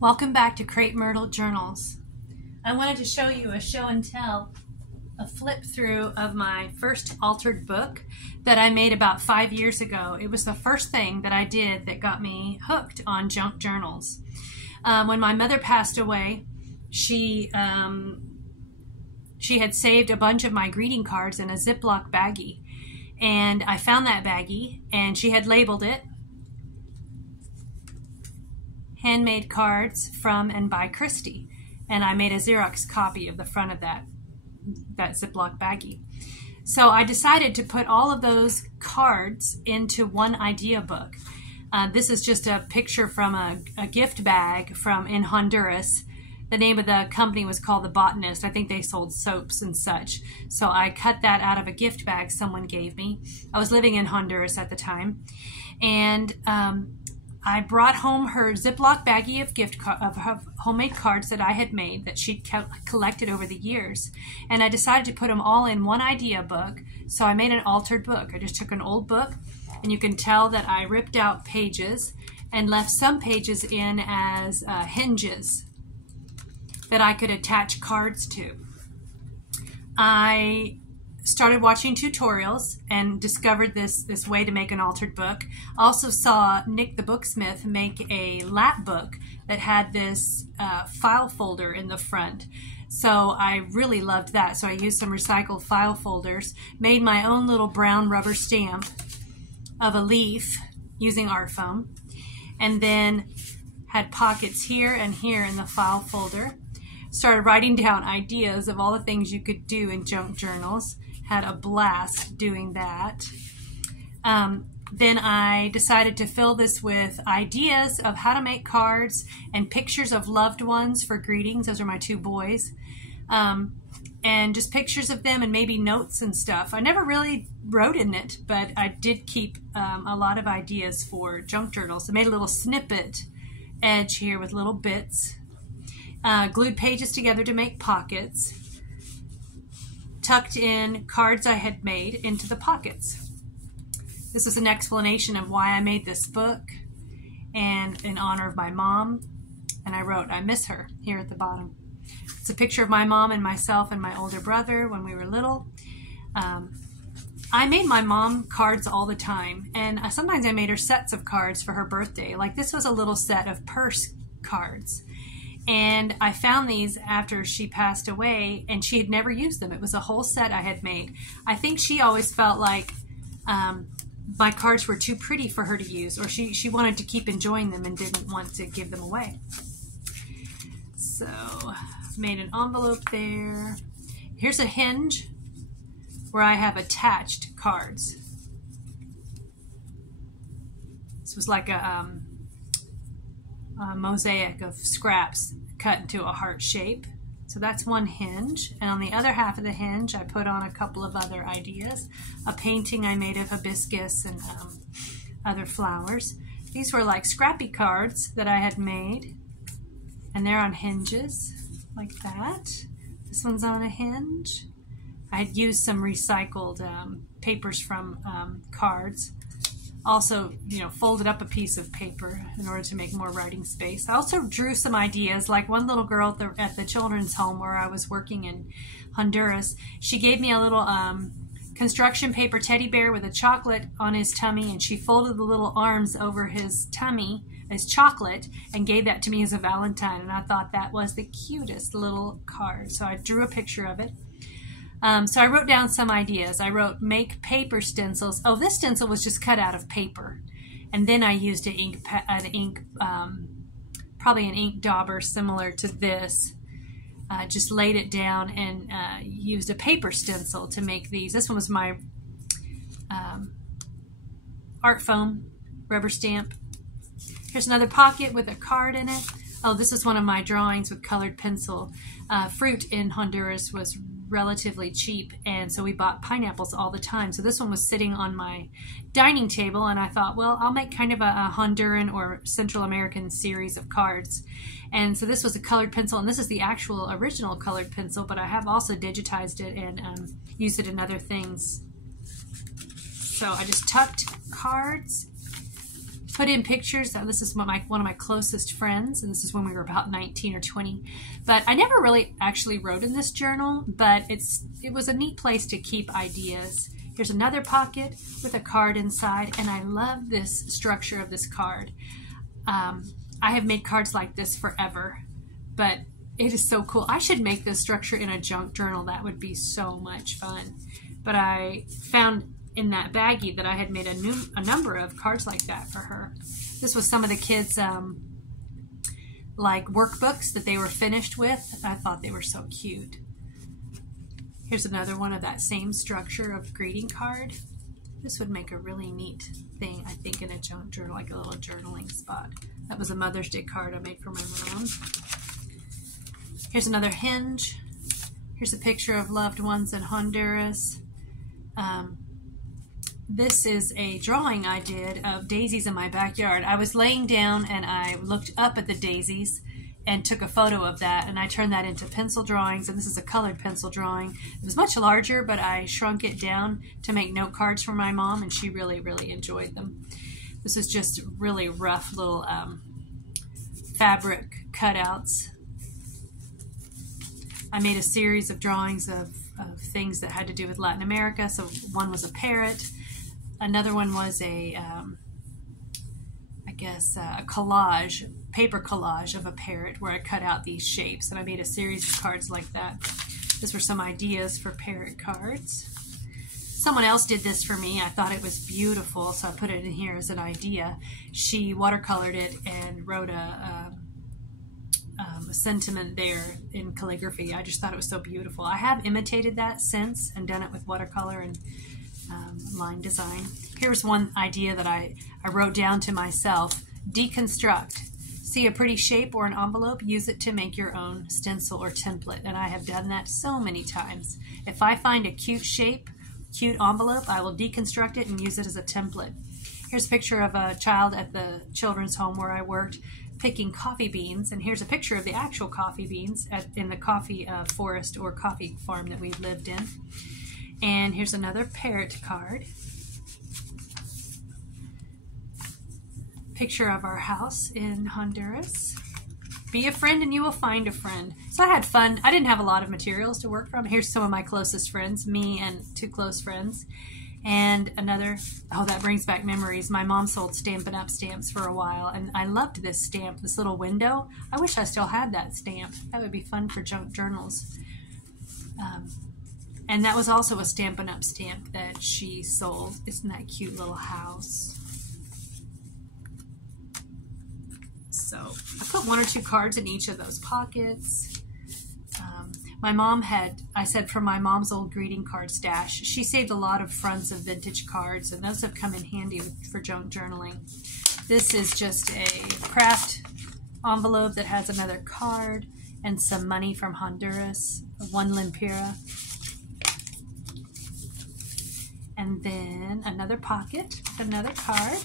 Welcome back to Crepe Myrtle Journals. I wanted to show you a show and tell, a flip through of my first altered book that I made about 5 years ago. It was the first thing that I did that got me hooked on junk journals. When my mother passed away, she had saved a bunch of my greeting cards in a Ziploc baggie. And I found that baggie and she had labeled it Handmade Cards from and by Christy, and I made a Xerox copy of the front of that Ziploc baggie. So I decided to put all of those cards into one idea book. This is just a picture from a gift bag in Honduras. The name of the company was called The Botanist. I think they sold soaps and such. So I cut that out of a gift bag someone gave me. I was living in Honduras at the time, and I brought home her Ziploc baggie of homemade cards that I had made that she'd collected over the years. And I decided to put them all in one idea book, so I made an altered book. I just took an old book, and you can tell that I ripped out pages and left some pages in as hinges that I could attach cards to. I started watching tutorials and discovered this way to make an altered book. I also saw Nick the Booksmith make a lap book that had this file folder in the front. So I really loved that. So I used some recycled file folders, made my own little brown rubber stamp of a leaf using art foam, and then had pockets here and here in the file folder. Started writing down ideas of all the things you could do in junk journals. Had a blast doing that. Then I decided to fill this with ideas of how to make cards and pictures of loved ones for greetings. Those are my two boys. And just pictures of them and maybe notes and stuff. I never really wrote in it, but I did keep a lot of ideas for junk journals. I made a little snippet edge here with little bits. Glued pages together to make pockets. Tucked in cards I had made into the pockets. This is an explanation of why I made this book, and in honor of my mom. And I wrote, I miss her, here at the bottom. It's a picture of my mom and myself and my older brother when we were little. I made my mom cards all the time, and sometimes I made her sets of cards for her birthday. Like this was a little set of purse cards. And I found these after she passed away, and she had never used them. It was a whole set I had made. I think she always felt like my cards were too pretty for her to use, or she wanted to keep enjoying them and didn't want to give them away. So made an envelope there. Here's a hinge where I have attached cards. This was like a mosaic of scraps cut into a heart shape. So that's one hinge. And on the other half of the hinge, I put on a couple of other ideas. A painting I made of hibiscus and other flowers. These were like scrappy cards that I had made. And they're on hinges like that. This one's on a hinge. I had used some recycled papers from cards. Also, folded up a piece of paper in order to make more writing space. I also drew some ideas, like one little girl at the children's home where I was working in Honduras. She gave me a little construction paper teddy bear with a chocolate on his tummy, and she folded the little arms over his tummy as chocolate and gave that to me as a Valentine, and I thought that was the cutest little card. So I drew a picture of it. So I wrote down some ideas. I wrote, make paper stencils. Oh, this stencil was just cut out of paper. And then I used probably an ink dauber similar to this. Just laid it down and used a paper stencil to make these. This one was my art foam rubber stamp. Here's another pocket with a card in it. Oh, this is one of my drawings with colored pencil. Fruit in Honduras was relatively cheap, and so we bought pineapples all the time. So this one was sitting on my dining table, and I thought, well, I'll make kind of a Honduran or Central American series of cards. And so this was a colored pencil, and this is the actual original colored pencil, but I have also digitized it and used it in other things. So I just tucked cards, put in pictures. This is one of my closest friends, and this is when we were about 19 or 20. But I never really actually wrote in this journal, but it was a neat place to keep ideas. Here's another pocket with a card inside, and I love this structure of this card. I have made cards like this forever, but it is so cool. I should make this structure in a junk journal. That would be so much fun. But I found in that baggie that I had made a number of cards like that for her. This was some of the kids' like workbooks that they were finished with. I thought they were so cute. Here's another one of that same structure of greeting card. This would make a really neat thing, I think, in a junk journal, like a little journaling spot. That was a Mother's Day card I made for my mom. Here's another hinge. Here's a picture of loved ones in Honduras. This is a drawing I did of daisies in my backyard. I was laying down and I looked up at the daisies and took a photo of that, and I turned that into pencil drawings, and this is a colored pencil drawing. It was much larger, but I shrunk it down to make note cards for my mom, and she really, really enjoyed them. This is just really rough little fabric cutouts. I made a series of drawings of things that had to do with Latin America. So one was a parrot. Another one was a collage, paper collage of a parrot where I cut out these shapes, and I made a series of cards like that. These were some ideas for parrot cards. Someone else did this for me. I thought it was beautiful, so I put it in here as an idea. She watercolored it and wrote a sentiment there in calligraphy. I just thought it was so beautiful. I have imitated that since and done it with watercolor and line design. Here's one idea that I wrote down to myself. Deconstruct. See a pretty shape or an envelope, use it to make your own stencil or template. And I have done that so many times. If I find a cute shape, cute envelope, I will deconstruct it and use it as a template. Here's a picture of a child at the children's home where I worked picking coffee beans, and here's a picture of the actual coffee beans in the coffee forest or coffee farm that we lived in. And here's another parrot card. Picture of our house in Honduras. Be a friend and you will find a friend. So I had fun. I didn't have a lot of materials to work from. Here's some of my closest friends, me and two close friends. And another, oh, that brings back memories. My mom sold Stampin' Up! Stamps for a while, and I loved this stamp, this little window. I wish I still had that stamp. That would be fun for junk journals. And that was also a Stampin' Up! Stamp that she sold. Isn't that cute little house? So I put one or two cards in each of those pockets. My mom had, I said, from my mom's old greeting card stash, she saved a lot of fronts of vintage cards, and those have come in handy for junk journaling. This is just a craft envelope that has another card and some money from Honduras, 1 lempira. And then another pocket with another card.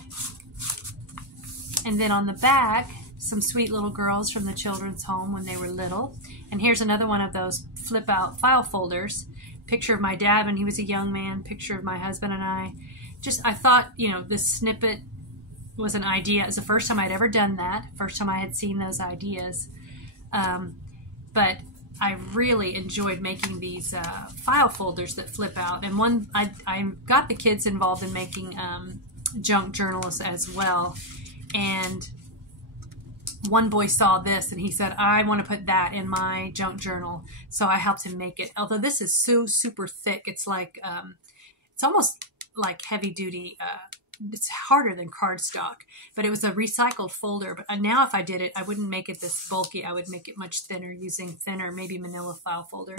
And then on the back, some sweet little girls from the children's home when they were little. And here's another one of those flip out file folders. Picture of my dad when he was a young man, picture of my husband and I. I thought, this snippet was an idea. It was the first time I'd ever done that, first time I had seen those ideas. But I really enjoyed making these file folders that flip out. And one, I got the kids involved in making junk journals as well. And one boy saw this and he said, I want to put that in my junk journal. So I helped him make it. Although this is so super thick, it's like, it's almost like heavy duty. It's harder than cardstock, but it was a recycled folder. But now if I did it, I wouldn't make it this bulky. I would make it much thinner using thinner, maybe manila file folder.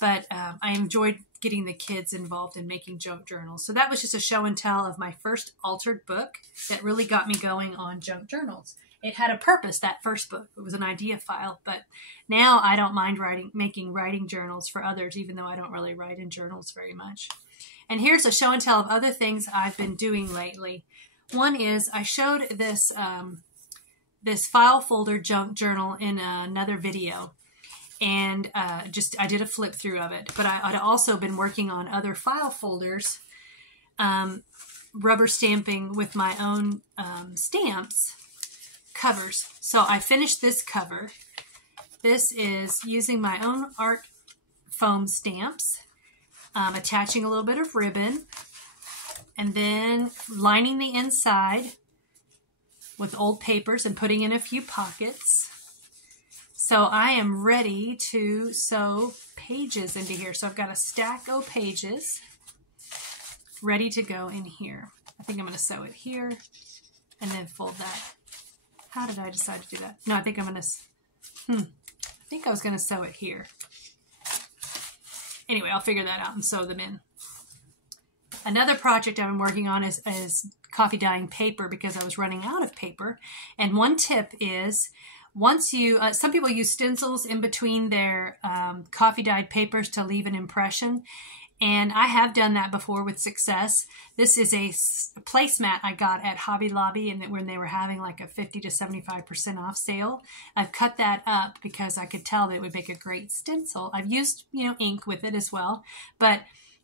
But I enjoyed getting the kids involved in making junk journals. So that was just a show and tell of my first altered book that really got me going on junk journals. It had a purpose, that first book. It was an idea file, but now I don't mind making writing journals for others, even though I don't really write in journals very much. And here's a show and tell of other things I've been doing lately. One is I showed this, this file folder junk journal in another video. And I did a flip through of it. But I'd also been working on other file folders rubber stamping with my own stamps covers. So I finished this cover. This is using my own art foam stamps, attaching a little bit of ribbon, and then lining the inside with old papers and putting in a few pockets. So I am ready to sew pages into here. So I've got a stack of pages ready to go in here. I think I'm going to sew it here and then fold that. How did I decide to do that? No, I think I'm going to, I think I was going to sew it here. Anyway, I'll figure that out and sew them in. Another project I've been working on is coffee dyeing paper because I was running out of paper. And one tip is, once you, some people use stencils in between their coffee dyed papers to leave an impression. And I have done that before with success. This is a placemat I got at Hobby Lobby, and when they were having like a 50 to 75% off sale. I've cut that up because I could tell that it would make a great stencil. I've used, ink with it as well. But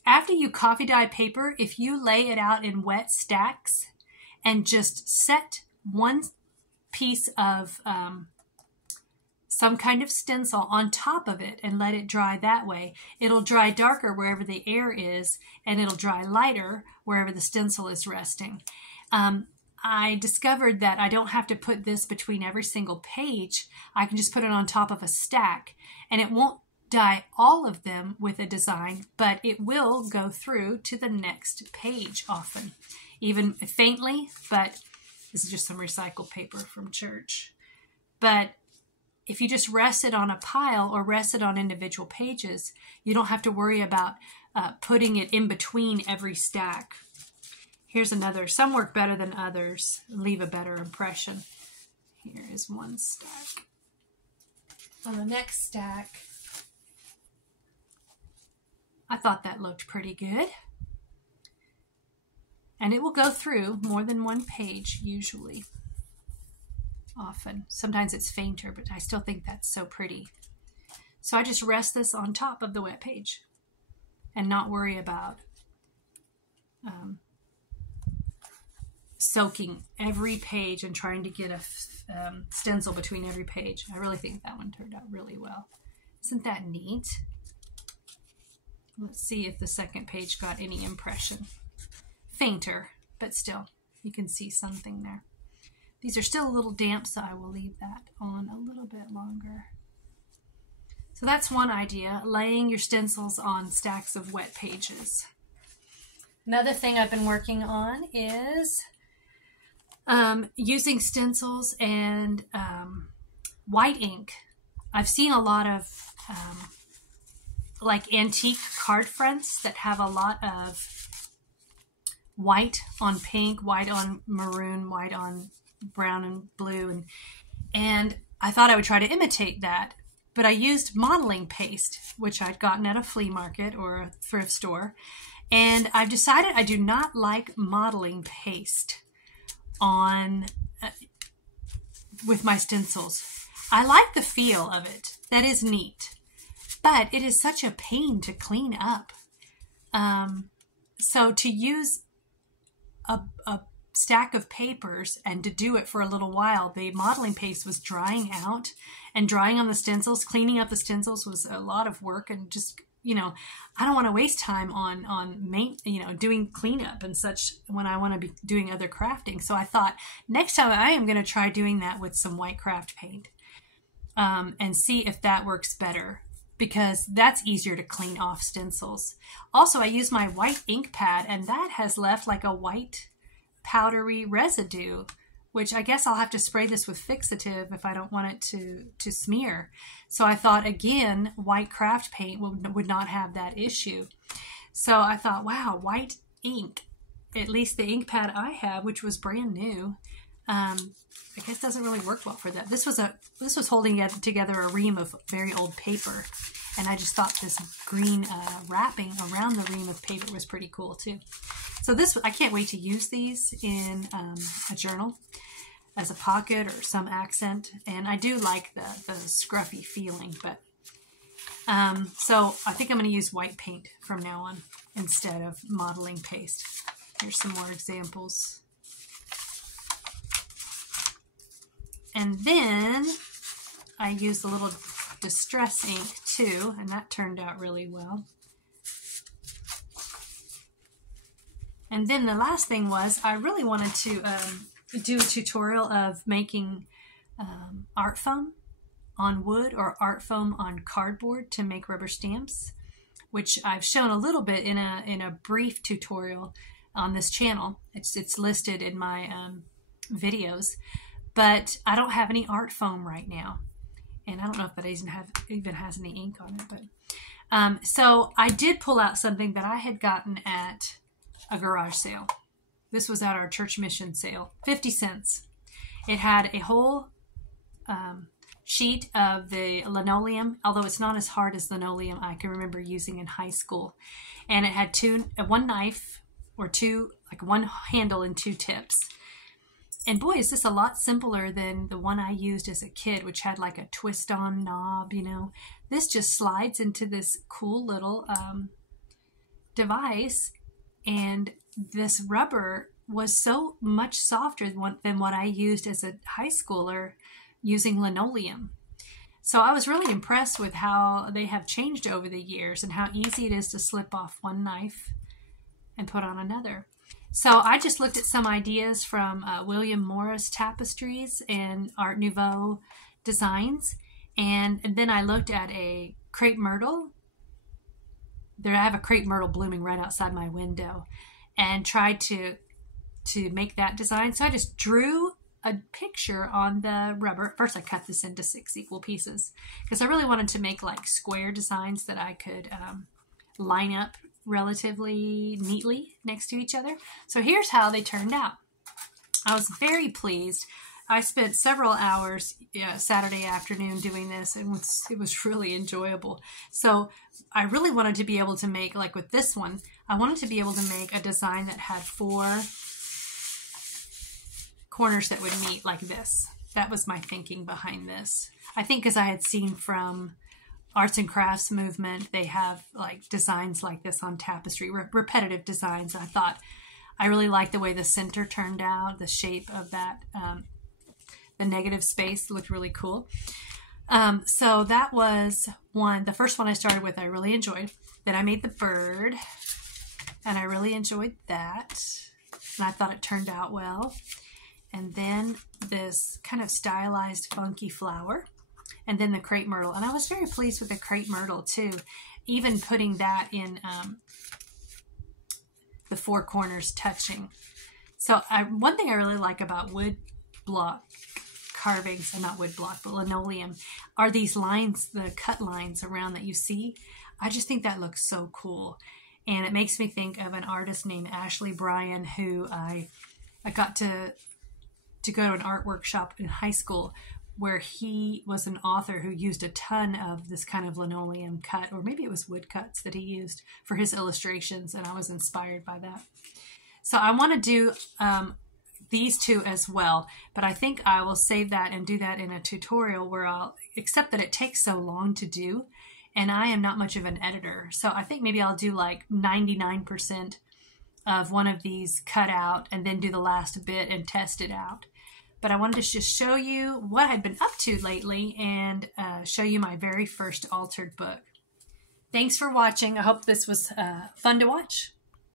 after you coffee dye paper, if you lay it out in wet stacks and just set one piece of some kind of stencil on top of it and let it dry that way, it'll dry darker wherever the air is, and it'll dry lighter wherever the stencil is resting. I discovered that I don't have to put this between every single page. I can just put it on top of a stack, and it won't dye all of them with a design, but it will go through to the next page often, even faintly. But this is just some recycled paper from church. But if you just rest it on a pile or rest it on individual pages, you don't have to worry about putting it in between every stack. Here's another. Some work better than others, leave a better impression. Here is one stack. On the next stack, I thought that looked pretty good. And it will go through more than one page usually. Often. Sometimes it's fainter, but I still think that's so pretty. So I just rest this on top of the wet page and not worry about soaking every page and trying to get a stencil between every page. I really think that one turned out really well. Isn't that neat? Let's see if the second page got any impression. Fainter, but still, you can see something there. These are still a little damp, so I will leave that on a little bit longer. So that's one idea, laying your stencils on stacks of wet pages. Another thing I've been working on is using stencils and white ink. I've seen a lot of like antique card fronts that have a lot of white on pink, white on maroon, white on brown and blue, and I thought I would try to imitate that, but I used modeling paste, which I'd gotten at a flea market or a thrift store, and I've decided I do not like modeling paste on with my stencils. I like the feel of it. That is neat, but it is such a pain to clean up. So to use a stack of papers and to do it for a little while, the modeling paste was drying out and drying on the stencils. Cleaning up the stencils was a lot of work, and just, I don't want to waste time on doing cleanup and such when I want to be doing other crafting. So I thought next time I am going to try doing that with some white craft paint and see if that works better, because that's easier to clean off stencils. Also, I use my white ink pad, and that has left like a white powdery residue, which I guess I'll have to spray this with fixative if I don't want it to smear. So I thought, again, white craft paint would not have that issue. So I thought, wow, white ink, at least the ink pad I have, which was brand new, I guess doesn't really work well for that. This was holding together a ream of very old paper, and I just thought this green wrapping around the ream of paper was pretty cool too. So I can't wait to use these in a journal as a pocket or some accent, and I do like the scruffy feeling. But so I think I'm going to use white paint from now on instead of modeling paste. Here's some more examples. And then I used a little distress ink too, and that turned out really well. And then the last thing was I really wanted to do a tutorial of making art foam on wood or art foam on cardboard to make rubber stamps, which I've shown a little bit in a brief tutorial on this channel. It's listed in my videos, but I don't have any art foam right now, and I don't know if it even has any ink on it. But so I did pull out something that I had gotten at a garage sale. This was at our church mission sale, 50 cents. It had a whole sheet of the linoleum, although it's not as hard as linoleum I can remember using in high school. And it had one knife or two, like one handle and two tips. And boy, is this a lot simpler than the one I used as a kid, which had like a twist on knob, you know. This just slides into this cool little device, and this rubber was so much softer than what I used as a high schooler using linoleum. So I was really impressed with how they have changed over the years and how easy it is to slip off one knife and put on another. So I just looked at some ideas from William Morris Tapestries and Art Nouveau designs, and then I looked at a crepe myrtle. There I have a crepe myrtle blooming right outside my window, and tried to make that design. So I just drew a picture on the rubber. First I cut this into 6 equal pieces because I really wanted to make like square designs that I could line up relatively neatly next to each other. So here's how they turned out. I was very pleased. I spent several hours Saturday afternoon doing this, and it was really enjoyable. So I really wanted to be able to make, like with this one, I wanted to be able to make a design that had 4 corners that would meet like this. That was my thinking behind this. I think because I had seen from Arts and Crafts Movement, they have like designs like this on tapestry, repetitive designs. I thought I really liked the way the center turned out, the shape of that, the negative space looked really cool. So that was the first one I started with. I really enjoyed. Then I made the bird, and I really enjoyed that, and I thought it turned out well. And then this kind of stylized funky flower, and then the crepe myrtle. And I was very pleased with the crepe myrtle too, even putting that in the 4 corners touching. So one thing I really like about wood block carvings, and not wood block, but linoleum, are these lines, the cut lines around that you see. I just think that looks so cool. And it makes me think of an artist named Ashley Bryan, who I got to go to an art workshop in high school where he was an author who used a ton of this kind of linoleum cut, or maybe it was wood cuts that he used for his illustrations, and I was inspired by that. So I want to do these 2 as well, but I think I will save that and do that in a tutorial where except that it takes so long to do, and I am not much of an editor. So I think maybe I'll do like 99% of one of these cut out and then do the last bit and test it out. But I wanted to just show you what I've been up to lately and show you my very first altered book. Thanks for watching. I hope this was fun to watch.